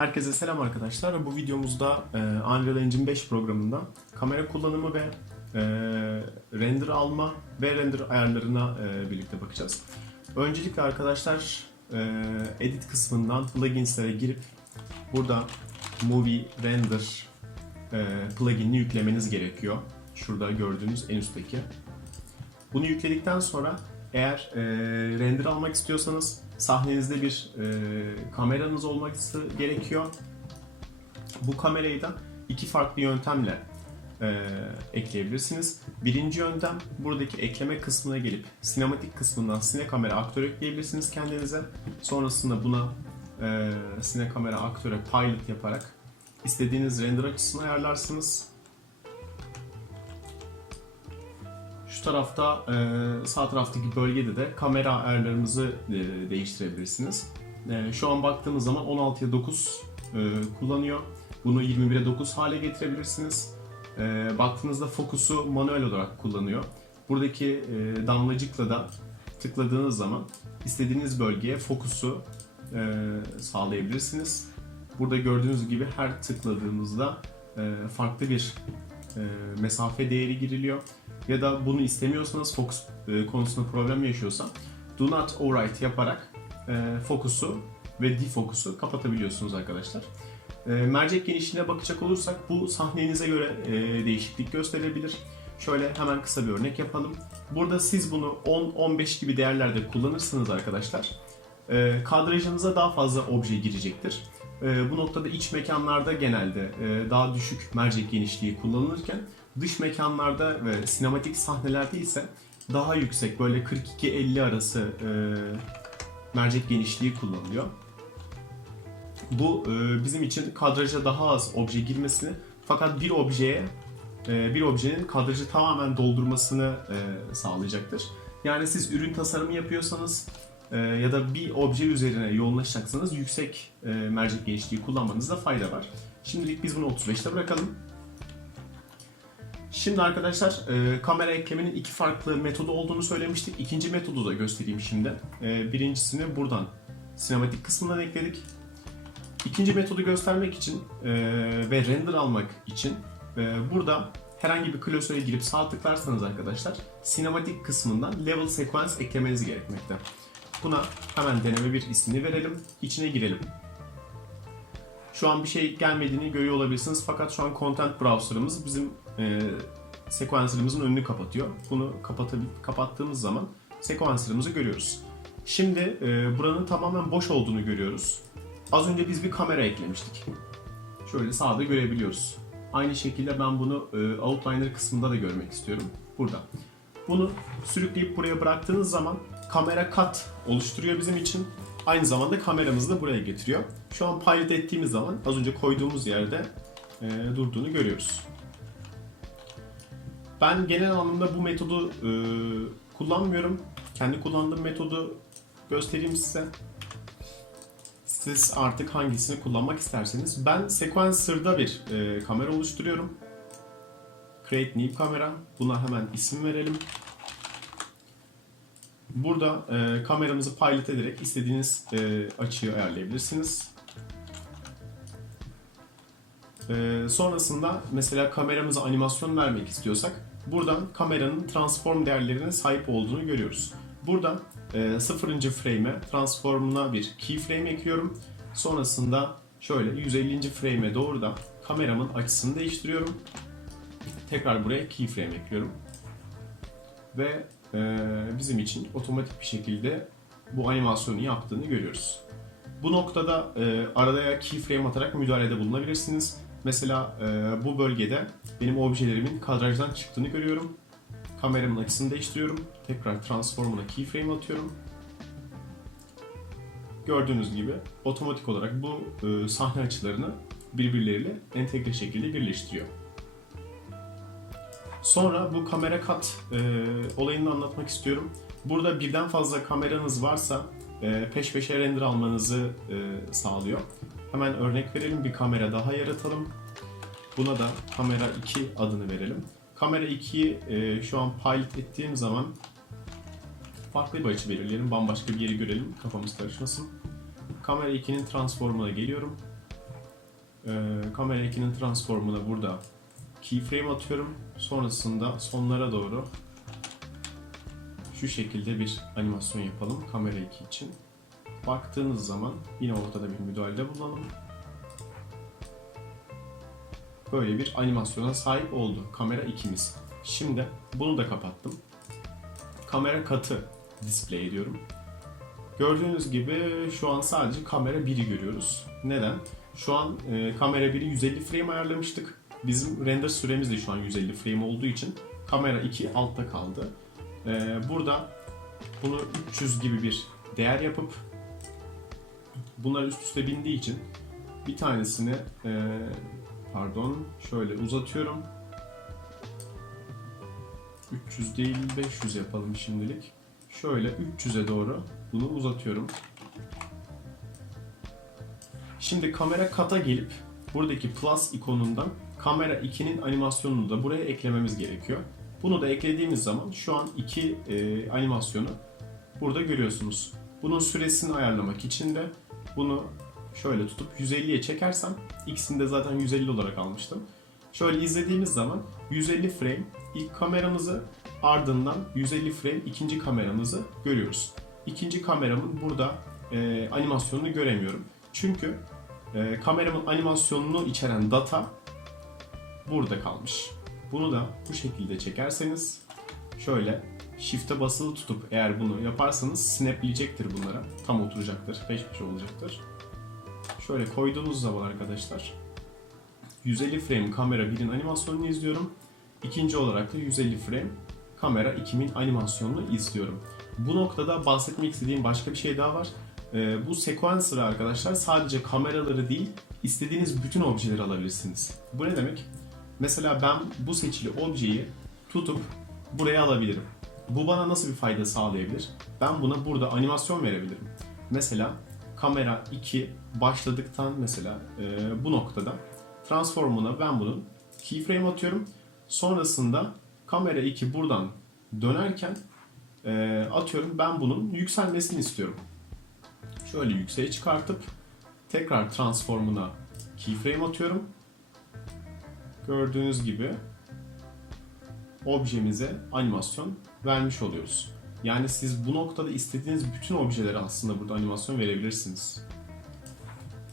Herkese selam arkadaşlar. Bu videomuzda e, Unreal Engine 5 programında kamera kullanımı ve e, render alma ve render ayarlarına e, birlikte bakacağız. Öncelikle arkadaşlar edit kısmından pluginslere girip burada Movie Render e, pluginini yüklemeniz gerekiyor. Şurada gördüğünüz en üstteki. Bunu yükledikten sonra eğer render almak istiyorsanız sahnenizde bir e, kameranız olması gerekiyor. Bu kamerayı da iki farklı yöntemle e, ekleyebilirsiniz. Birinci yöntem buradaki ekleme kısmına gelip sinematik kısmından sine kamera aktör ekleyebilirsiniz kendinize. Sonrasında buna e, sine kamera aktöre pilot yaparak istediğiniz render açısını ayarlarsınız. Tarafta e, sağ taraftaki bölgede de kamera ayarlarımızı e, değiştirebilirsiniz. E, şu an baktığımız zaman 16'ya 9 e, kullanıyor. Bunu 21'e 9 hale getirebilirsiniz. Baktığınızda fokusu manuel olarak kullanıyor. Buradaki damlacıkla da tıkladığınız zaman istediğiniz bölgeye fokusu sağlayabilirsiniz. Burada gördüğünüz gibi her tıkladığımızda farklı bir e, mesafe değeri giriliyor ya da bunu istemiyorsanız fokus e, konusunda problem yaşıyorsa do not overwrite yaparak e, fokusu ve defokusu kapatabiliyorsunuz arkadaşlar. E, mercek genişliğine bakacak olursak bu sahnenize göre e, değişiklik gösterebilir. Şöyle hemen kısa bir örnek yapalım. Burada siz bunu 10-15 gibi değerlerde kullanırsınız arkadaşlar. E, kadrajınıza daha fazla obje girecektir. E, bu noktada iç mekanlarda genelde e, daha düşük mercek genişliği kullanılırken dış mekanlarda ve sinematik sahnelerde ise daha yüksek böyle 42-50 arası e, mercek genişliği kullanılıyor. Bu e, bizim için kadraja daha az obje girmesini fakat bir objeye e, bir objenin kadrajı tamamen doldurmasını e, sağlayacaktır. Yani siz ürün tasarımı yapıyorsanız e, ya da bir obje üzerine yoğunlaşacaksanız yüksek e, mercek genişliği kullanmanızda fayda var. Şimdilik biz bunu 35'te bırakalım. Şimdi arkadaşlar e, kamera eklemenin iki farklı metodu olduğunu söylemiştik. İkinci metodu da göstereyim şimdi. E, birincisini buradan sinematik kısmından ekledik. İkinci metodu göstermek için ve render almak için burada herhangi bir klasöre girip sağ tıklarsanız arkadaşlar sinematik kısmından level sequence eklemeniz gerekmekte. Buna hemen deneme bir ismini verelim. İçine girelim. Şu an bir şey gelmediğini görüyor olabilirsiniz fakat şu an Content Browser'ımız bizim e, sequencer'ımızın önünü kapatıyor. Bunu kapattığımız zaman sequencer'ımızı görüyoruz. Şimdi e, buranın tamamen boş olduğunu görüyoruz. Az önce biz bir kamera eklemiştik. Şöyle sağda görebiliyoruz. Aynı şekilde ben bunu e, outliner kısmında da görmek istiyorum. Burada. Bunu sürükleyip buraya bıraktığınız zaman kamera kat oluşturuyor bizim için. Aynı zamanda kameramızı da buraya getiriyor. Şu an pilot ettiğimiz zaman az önce koyduğumuz yerde e, durduğunu görüyoruz. Ben genel anlamda bu metodu e, kullanmıyorum. Kendi kullandığım metodu göstereyim size. Siz artık hangisini kullanmak isterseniz. Ben Sequencer'da bir e, kamera oluşturuyorum. Create New Camera. Buna hemen isim verelim. Burada e, kameramızı pilot ederek istediğiniz e, açıyı ayarlayabilirsiniz. E, sonrasında mesela kameramıza animasyon vermek istiyorsak buradan kameranın transform değerlerine sahip olduğunu görüyoruz. Burada e, 0. frame'e transformuna bir keyframe ekliyorum. Sonrasında şöyle 150. frame'e doğru da kameramın açısını değiştiriyorum. Tekrar buraya keyframe ekliyorum. Ve bizim için otomatik bir şekilde bu animasyonu yaptığını görüyoruz. Bu noktada e, araya keyframe atarak müdahalede bulunabilirsiniz. Mesela e, bu bölgede benim objelerimin kadrajdan çıktığını görüyorum. Kameramın açısını değiştiriyorum. Tekrar transformuna keyframe atıyorum. Gördüğünüz gibi otomatik olarak bu e, sahne açılarını birbirleriyle entegre şekilde birleştiriyor. Sonra bu kamera kat e, olayını anlatmak istiyorum. Burada birden fazla kameranız varsa e, peş peşe render almanızı e, sağlıyor. Hemen örnek verelim bir kamera daha yaratalım. Buna da kamera 2 adını verelim. Kamera 2'yi e, şu an pilot ettiğim zaman farklı bir açı belirleyelim. Bambaşka bir yeri görelim. Kafamız karışmasın. Kamera 2'nin transformuna geliyorum. Ee, kamera 2'nin transformuna burada keyframe atıyorum. Sonrasında sonlara doğru şu şekilde bir animasyon yapalım kamera 2 için. Baktığınız zaman yine ortada bir müdahalede bulunalım. Böyle bir animasyona sahip oldu kamera 2'miz. Şimdi bunu da kapattım. Kamera katı display ediyorum. Gördüğünüz gibi şu an sadece kamera 1'i görüyoruz. Neden? Şu an e, kamera 1'i 150 frame ayarlamıştık. Bizim render süremiz de şu an 150 frame olduğu için kamera 2 altta kaldı. E, burada bunu 300 gibi bir değer yapıp bunlar üst üste bindiği için bir tanesini e, pardon şöyle uzatıyorum. 300 değil 500 yapalım şimdilik. Şöyle 300'e doğru bunu uzatıyorum. Şimdi kamera kata gelip buradaki plus ikonundan kamera 2'nin animasyonunu da buraya eklememiz gerekiyor. Bunu da eklediğimiz zaman şu an iki e, animasyonu burada görüyorsunuz. Bunun süresini ayarlamak için de bunu şöyle tutup 150'ye çekersem ikisini de zaten 150 olarak almıştım. Şöyle izlediğimiz zaman 150 frame ilk kameramızı ardından 150 frame ikinci kameramızı görüyoruz. İkinci kameramın burada e, animasyonunu göremiyorum. Çünkü e, kameramın animasyonunu içeren data burada kalmış. Bunu da bu şekilde çekerseniz şöyle shift'e basılı tutup eğer bunu yaparsanız snapleyecektir bunlara. Tam oturacaktır, peş peşe olacaktır. Şöyle koyduğunuz zaman arkadaşlar 150 frame kamera 1'in animasyonunu izliyorum. İkinci olarak da 150 frame kamera 2'min animasyonunu izliyorum. Bu noktada bahsetmek istediğim başka bir şey daha var. Ee, bu sequencer'ı arkadaşlar sadece kameraları değil, istediğiniz bütün objeleri alabilirsiniz. Bu ne demek? Mesela ben bu seçili objeyi tutup buraya alabilirim. Bu bana nasıl bir fayda sağlayabilir? Ben buna burada animasyon verebilirim. Mesela kamera 2 başladıktan mesela e, bu noktada transformuna ben bunun keyframe atıyorum. Sonrasında kamera 2 buradan dönerken e, atıyorum ben bunun yükselmesini istiyorum. Şöyle yükseğe çıkartıp tekrar transformuna keyframe atıyorum. Gördüğünüz gibi objemize animasyon vermiş oluyoruz. Yani siz bu noktada istediğiniz bütün objelere aslında burada animasyon verebilirsiniz.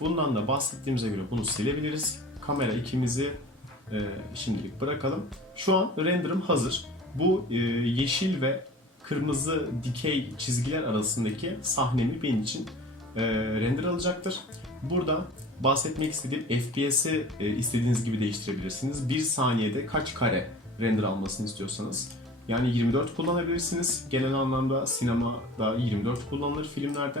Bundan da bahsettiğimize göre bunu silebiliriz. Kamera ikimizi e, şimdilik bırakalım. Şu an renderım hazır. Bu e, yeşil ve kırmızı dikey çizgiler arasındaki sahnemi benim için e, render alacaktır. Burada bahsetmek istediğim FPS'i e, istediğiniz gibi değiştirebilirsiniz. Bir saniyede kaç kare render almasını istiyorsanız. Yani 24 kullanabilirsiniz. Genel anlamda sinemada 24 kullanılır filmlerde.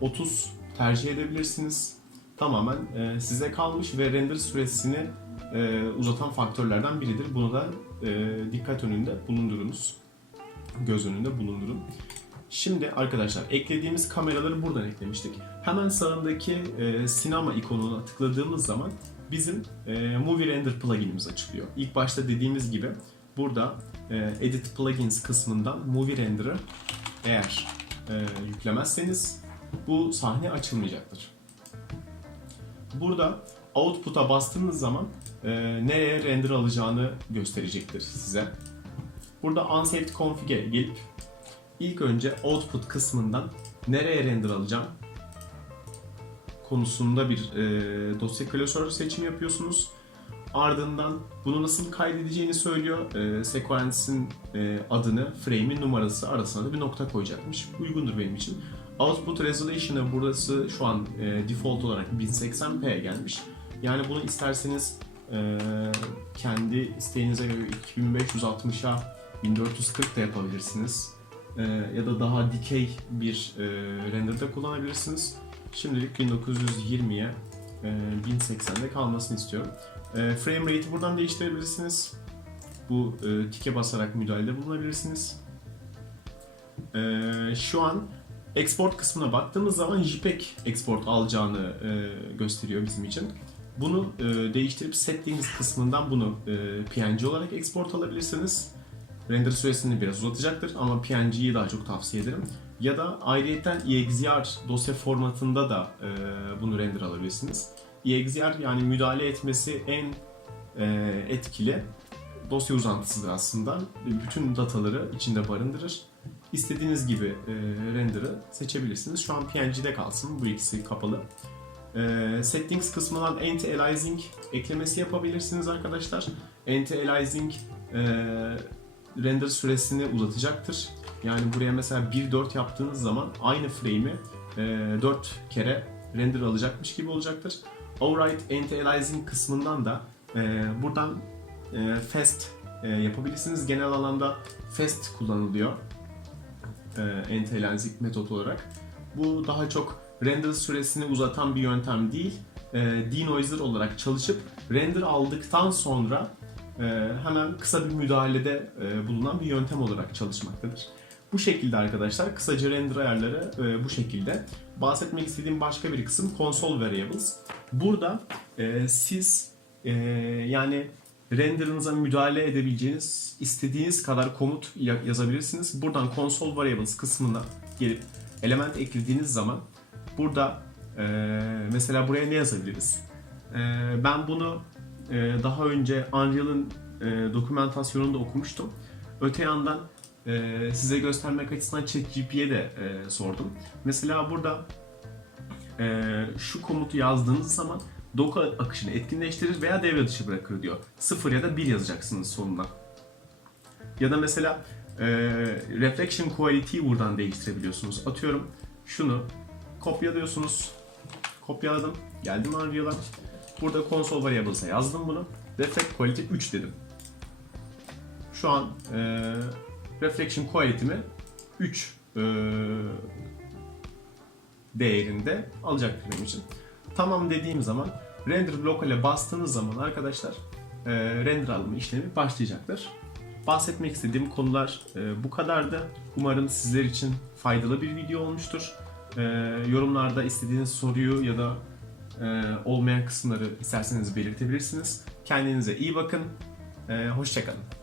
30 tercih edebilirsiniz. Tamamen e, size kalmış ve render süresini e, uzatan faktörlerden biridir. Bunu da dikkat önünde bulundurunuz. Göz önünde bulundurun. Şimdi arkadaşlar eklediğimiz kameraları buradan eklemiştik. Hemen sağındaki e, sinema ikonuna tıkladığımız zaman bizim e, Movie Render pluginimiz açılıyor. İlk başta dediğimiz gibi burada e, Edit Plugins kısmından Movie Render'ı eğer e, yüklemezseniz bu sahne açılmayacaktır. Burada Output'a bastığınız zaman e, nereye render alacağını gösterecektir size. Burada Unsaved Config'e gelip ilk önce Output kısmından nereye render alacağım konusunda bir e, dosya klasör seçimi yapıyorsunuz. Ardından bunu nasıl kaydedeceğini söylüyor. E, sequence'in e, adını, frame'in numarası arasına da bir nokta koyacakmış. Uygundur benim için. Output Resolution'a burası şu an e, default olarak 1080p gelmiş. Yani bunu isterseniz e, kendi isteğinize göre 2560'a 1440 da yapabilirsiniz. E, ya da daha dikey bir e, render'da kullanabilirsiniz. Şimdilik 1920'ye e, 1080'de kalmasını istiyorum. E, frame rate'i buradan değiştirebilirsiniz. Bu e, tike basarak müdahalede bulunabilirsiniz. E, şu an export kısmına baktığımız zaman JPEG export alacağını e, gösteriyor bizim için. Bunu e, değiştirip settings kısmından bunu e, PNG olarak export alabilirsiniz. Render süresini biraz uzatacaktır ama PNG'yi daha çok tavsiye ederim. Ya da ayrıyeten EXR dosya formatında da e, bunu render alabilirsiniz. EXR yani müdahale etmesi en e, etkili dosya uzantısıdır aslında. Bütün dataları içinde barındırır. İstediğiniz gibi e, render'ı seçebilirsiniz. Şu an PNG'de kalsın. Bu ikisi kapalı. E, settings kısmından anti-aliasing eklemesi yapabilirsiniz arkadaşlar. Anti-aliasing e, render süresini uzatacaktır. Yani buraya mesela 1.4 yaptığınız zaman aynı frame'i e, 4 kere render alacakmış gibi olacaktır. Override Anti-Aliasing kısmından da e, buradan e, fast e, yapabilirsiniz. Genel alanda fast kullanılıyor e, anti-aliasing metot olarak. Bu daha çok render süresini uzatan bir yöntem değil. E, denoiser olarak çalışıp render aldıktan sonra e, hemen kısa bir müdahalede e, bulunan bir yöntem olarak çalışmaktadır. Bu şekilde arkadaşlar kısaca render ayarları e, bu şekilde. Bahsetmek istediğim başka bir kısım console variables. Burada e, siz yani renderınıza müdahale edebileceğiniz istediğiniz kadar komut ya- yazabilirsiniz. Buradan console variables kısmına gelip element eklediğiniz zaman burada mesela buraya ne yazabiliriz? Ben bunu e, daha önce Unreal'ın e, dokümantasyonunda okumuştum. Öte yandan e, size göstermek açısından ChatGPT'ye de e, sordum. Mesela burada e, şu komutu yazdığınız zaman doku akışını etkinleştirir veya devre dışı bırakır diyor. 0 ya da 1 yazacaksınız sonuna. Ya da mesela e, reflection quality'yi buradan değiştirebiliyorsunuz. Atıyorum şunu kopyalıyorsunuz. Kopyaladım. Geldim Unreal'a. Burada console variables'a yazdım bunu. Reflect quality 3 dedim. Şu an e, reflection quality'mi 3 e, değerinde alacaktır benim için. Tamam dediğim zaman render local'e bastığınız zaman arkadaşlar e, render alımı işlemi başlayacaktır. Bahsetmek istediğim konular e, bu kadardı. Umarım sizler için faydalı bir video olmuştur. E, yorumlarda istediğiniz soruyu ya da e, olmayan kısımları isterseniz belirtebilirsiniz. Kendinize iyi bakın. E, hoşçakalın.